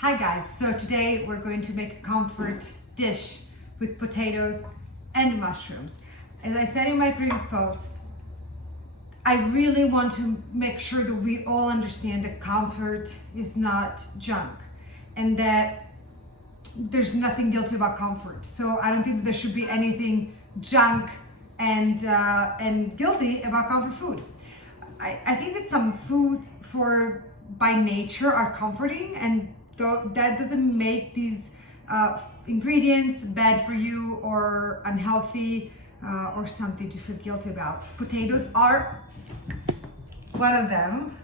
Hi guys, so today we're going to make a comfort dish with potatoes and mushrooms. As I said in my previous post, I really want to make sure that we all understand that comfort is not junk and that there's nothing guilty about comfort. So I don't think that there should be anything junk and guilty about comfort food. I think that some food by nature are comforting, and that doesn't make these ingredients bad for you or unhealthy or something to feel guilty about. Potatoes are one of them,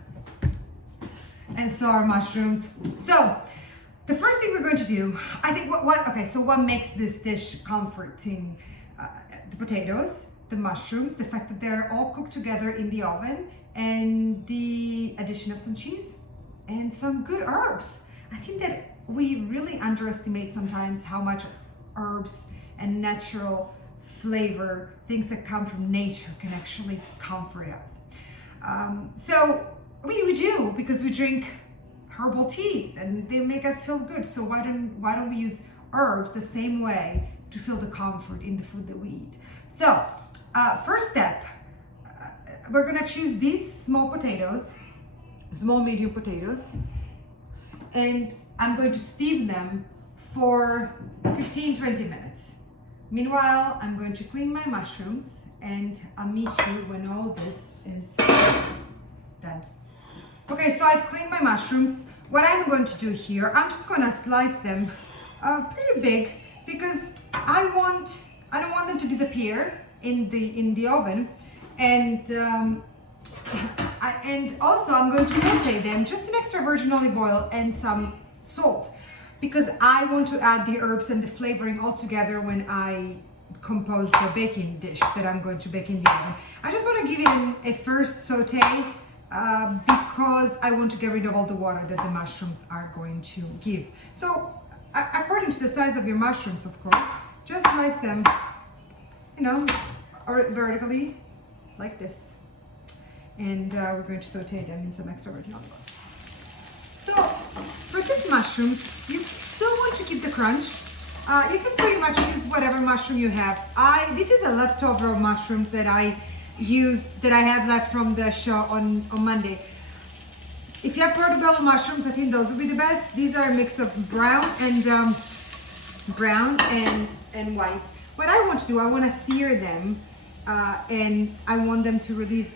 and so are mushrooms. So the first thing we're going to do, I think, what makes this dish comforting? The potatoes, the mushrooms, the fact that they're all cooked together in the oven, and the addition of some cheese and some good herbs. I think that we really underestimate sometimes how much herbs and natural flavor, things that come from nature, can actually comfort us. We do, because we drink herbal teas and they make us feel good. So why don't we use herbs the same way to feel the comfort in the food that we eat? So first step, we're gonna choose these small medium potatoes, and I'm going to steam them for 15-20 minutes. Meanwhile, I'm going to clean my mushrooms, and I'll meet you when all this is done. Okay, so I've cleaned my mushrooms. What I'm going to do here, I'm just gonna slice them pretty big, because I don't want them to disappear in the oven, and also I'm going to saute them, just an extra virgin olive oil and some salt, because I want to add the herbs and the flavoring all together when I compose the baking dish that I'm going to bake in the oven. I just want to give it a first saute because I want to get rid of all the water that the mushrooms are going to give. So according to the size of your mushrooms, of course, just slice them, or vertically like this. And we're going to saute them in some extra virgin olive oil. So for these mushrooms, you still want to keep the crunch. You can pretty much use whatever mushroom you have. This is a leftover of mushrooms that I have left from the show on Monday. If you have portobello mushrooms, I think those would be the best. These are a mix of brown and white. What I want to do, I want to sear them, and I want them to release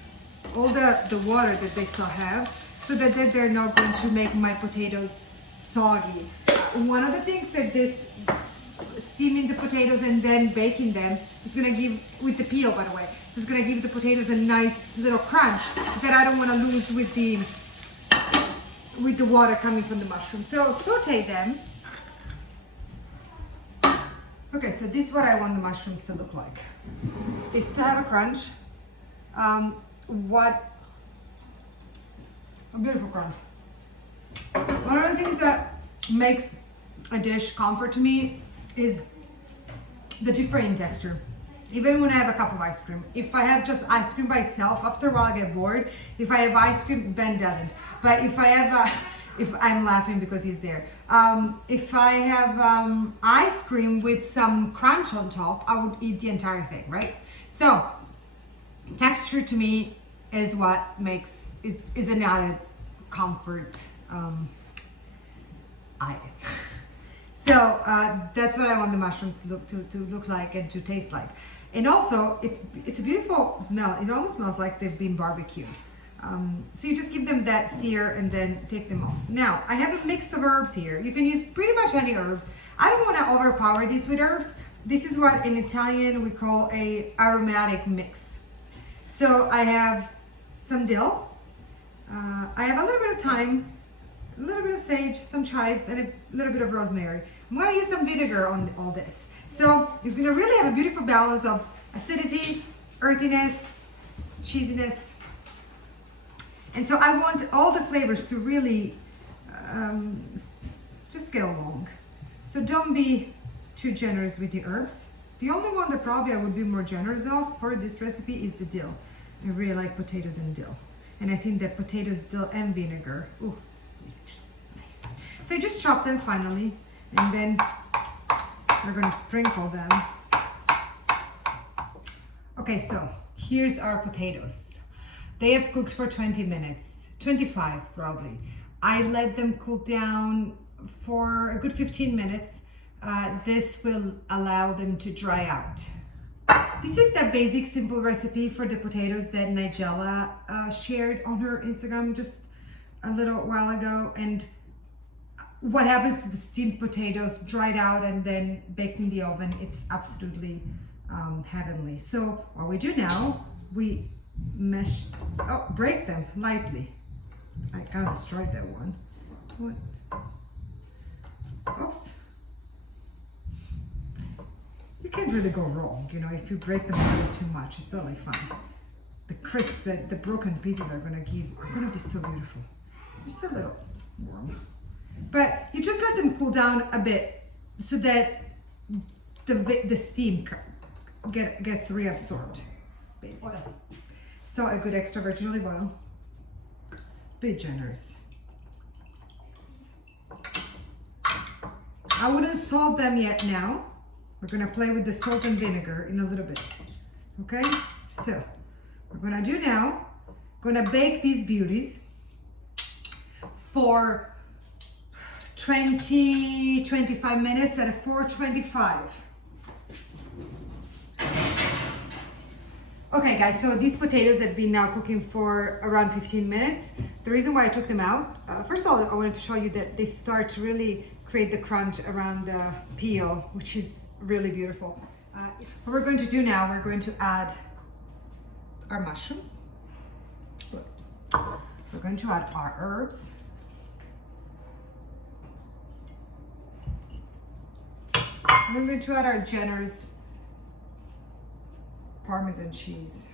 all the water that they still have, so that they're not going to make my potatoes soggy. One of the things that this steaming the potatoes and then baking them is going to give, with the peel by the way, so it's going to give the potatoes a nice little crunch that I don't want to lose with the water coming from the mushroom. So saute them. Okay, so this is what I want the mushrooms to look like. They still have a crunch. What a beautiful crunch. One of the things that makes a dish comfort to me is the different texture. Even when I have a cup of ice cream, if I have just ice cream by itself, after a while I get bored. If I have ice cream, Ben doesn't. But if I have if I'm laughing because he's there. If I have ice cream with some crunch on top, I would eat the entire thing, right? So texture to me is what makes it is an added comfort item. So that's what I want the mushrooms to look like and to taste like. And also it's a beautiful smell. It almost smells like they've been barbecued. So you just give them that sear and then take them off. Now I have a mix of herbs here. You can use pretty much any herb. I don't want to overpower these with herbs. This is what in Italian we call a aromatic mix. So I have some dill. I have a little bit of thyme, a little bit of sage, some chives, and a little bit of rosemary. I'm going to use some vinegar on all this. So it's going to really have a beautiful balance of acidity, earthiness, cheesiness. And so I want all the flavors to really just get along. So don't be too generous with the herbs. The only one that probably I would be more generous of for this recipe is the dill. I really like potatoes and dill. And I think that potatoes, dill, and vinegar, ooh, sweet, nice. So I just chop them finally, and then we're gonna sprinkle them. Okay, so here's our potatoes. They have cooked for 20 minutes, 25 probably. I let them cool down for a good 15 minutes. This will allow them to dry out. This is the basic simple recipe for the potatoes that Nigella shared on her Instagram just a little while ago. And what happens to the steamed potatoes dried out and then baked in the oven, it's absolutely heavenly. So what we do now, we break them lightly. I kind of destroyed that one. What? Oops. You can't really go wrong, you know, if you break them a little too much. It's totally fine. The crisp that the broken pieces are gonna be so beautiful. Just a little warm. But you just let them cool down a bit so that the steam gets reabsorbed, basically. So a good extra virgin olive oil. Be generous. I wouldn't salt them yet now. We're gonna play with the salt and vinegar in a little bit. Okay? So, we're gonna do now, gonna bake these beauties for 20-25 minutes at a 425. Okay guys, so these potatoes have been now cooking for around 15 minutes. The reason why I took them out, first of all, I wanted to show you that they start to really create the crunch around the peel, which is really beautiful. What we're going to do now, we're going to add our mushrooms. We're going to add our herbs. We're going to add our generous Parmesan cheese,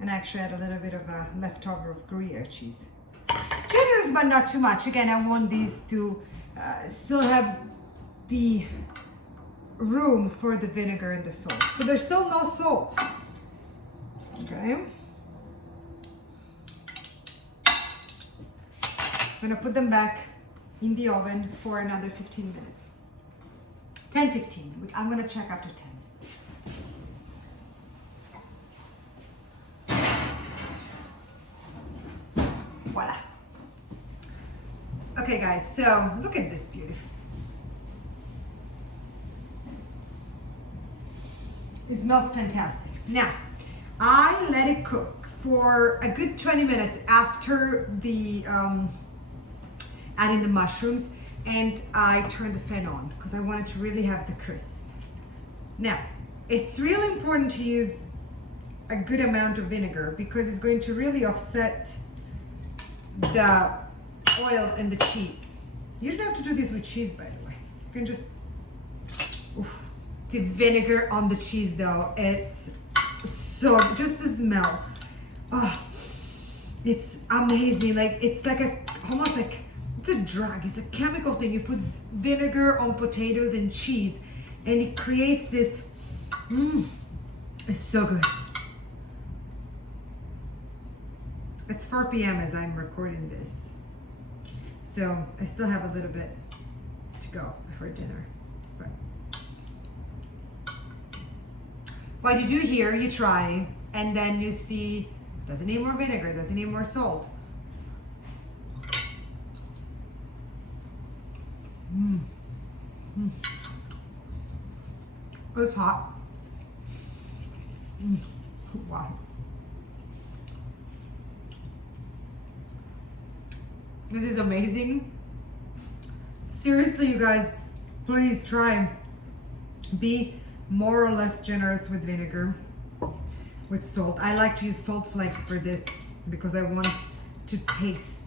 and actually add a little bit of a leftover of Gruyere cheese. Generous, but not too much. Again, I want these to still have the room for the vinegar and the salt. So there's still no salt. Okay. I'm gonna put them back in the oven for another 15 minutes. 10-15. I'm gonna check after 10. Voila. Okay guys, so look at this beauty. It smells fantastic. Now, I let it cook for a good 20 minutes after the adding the mushrooms, and I turned the fan on because I wanted to really have the crisp. Now, it's really important to use a good amount of vinegar because it's going to really offset the oil and the cheese. You don't have to do this with cheese, by the way. You can just, the vinegar on the cheese though, it's so, just the smell. Oh, it's amazing. Like, it's like almost like, it's a drug, it's a chemical thing. You put vinegar on potatoes and cheese and it creates this, it's so good. It's 4 p.m. as I'm recording this. So I still have a little bit to go before dinner. But what you do here, you try, and then you see, does it need more vinegar? Does it need more salt? It's hot. Wow. This is amazing. Seriously, you guys, please try. Be more or less generous with vinegar, with salt. I like to use salt flakes for this because I want to taste.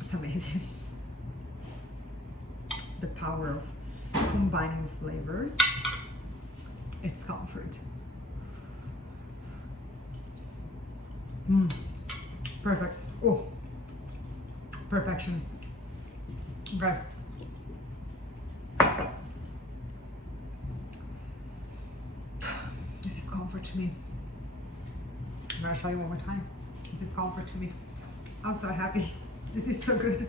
It's amazing. The power of combining flavors. It's comfort. Perfect. Oh, perfection. Okay. This is comfort to me. I'm gonna show you one more time. This is comfort to me. I'm so happy. This is so good.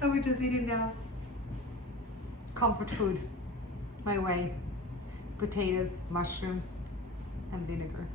I would just eat it now. Comfort food, my way. Potatoes, mushrooms, and vinegar.